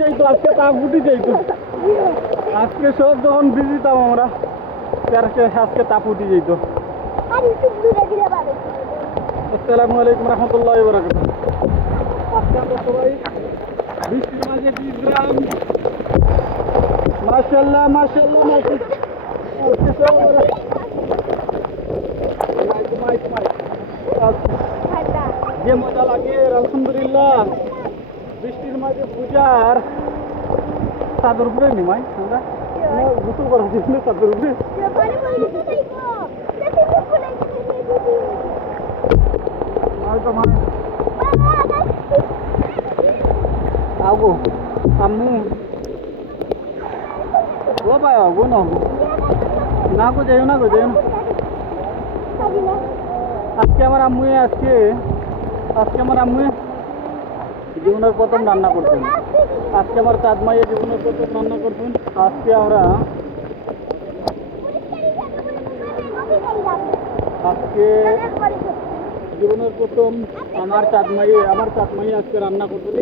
যাইতো, আজকে তাপ উঠে যাইতো। আজকে সব যখন ভিজিতাম আমরা আজকে তাপ উঠে যাইতো। আসসালামু আলাইকুম রহমতুল্লাহ বারাকাতুহু। আজকে আমরা সবাই বৃষ্টির মাঝে ভিজলাম। মাশাআল্লাহ মাশাআল্লাহ মাশাআল্লাহ। আজকে সব যে মজা লাগে আলহামদুলিল্লাহ। বৃষ্টির মাঝে পূজার চাদর উপরে নিমাই আমরা গোসল করার জন্য চাদর উপরে আগো আম্মু ও ভাই আগো না গো যাইও না আজকে আমার আম্মু জীবনের প্রথম রান্না করতেন। আজকে আমার চাঁদ মাইয়া জীবনের প্রথম রান্না করতেন। আজকে জীবনের প্রথম আমার চাঁদ মাইয়া আজকে রান্না করতেন।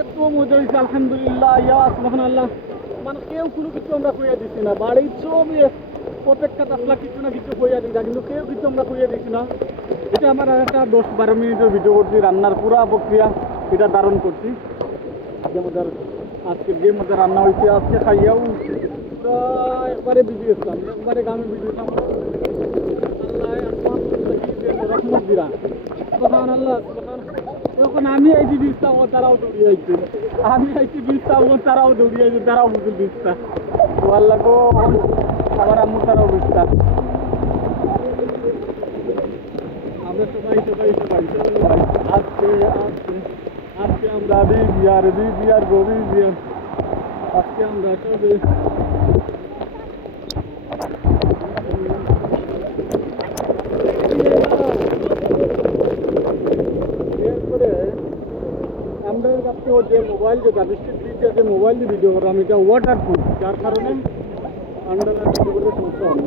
এত মজা হয়েছে আলহামদুলিল্লাহ। আল্লাহ মানে কেউ কোনো কিছু আমরা কইয়া দিচ্ছি না। বাড়ির ছবি প্রত্যেকটা তাসলা কিছু না কিছু কইয়া দিই না, কিন্তু কেউ কিছু আমরা কইয়া দিচ্ছি না। এটা আমার একটা 10-12 মিনিটের ভিডিও করছি, রান্নার পুরা প্রক্রিয়া এটা ধারণ করছি। আজকে যে মধ্যে রান্না হয়েছে আজকে খাইয়াও পুরা একবারে ভিডিও ইসলাম, একবারে গামে ভিডিও ইসলাম। রহমত দিরা সুবহানাল্লাহ। যখন আমি আইছি দিস্তাম ও তারাও দৌড়িয়ে আইছে, আমি আইছি দিস্তাম ও তারাও দৌড়িয়ে আইছে, তারাও বুঝে দিস্তা তো আল্লাহ গো আমার আম্মু তারাও বুঝতাম। আমরা সবাই আজকে আমরা বিয়ার গভীর বিয়ার আজকে আমরা সবে আমরা কাছে যে মোবাইল যেটা বৃষ্টির দিকে যে মোবাইল দিয়ে ভিডিও করলাম এটা ওয়াটার প্রুফ, যার কারণে আন্ডার ভিডিও করতে সমস্যা হবে।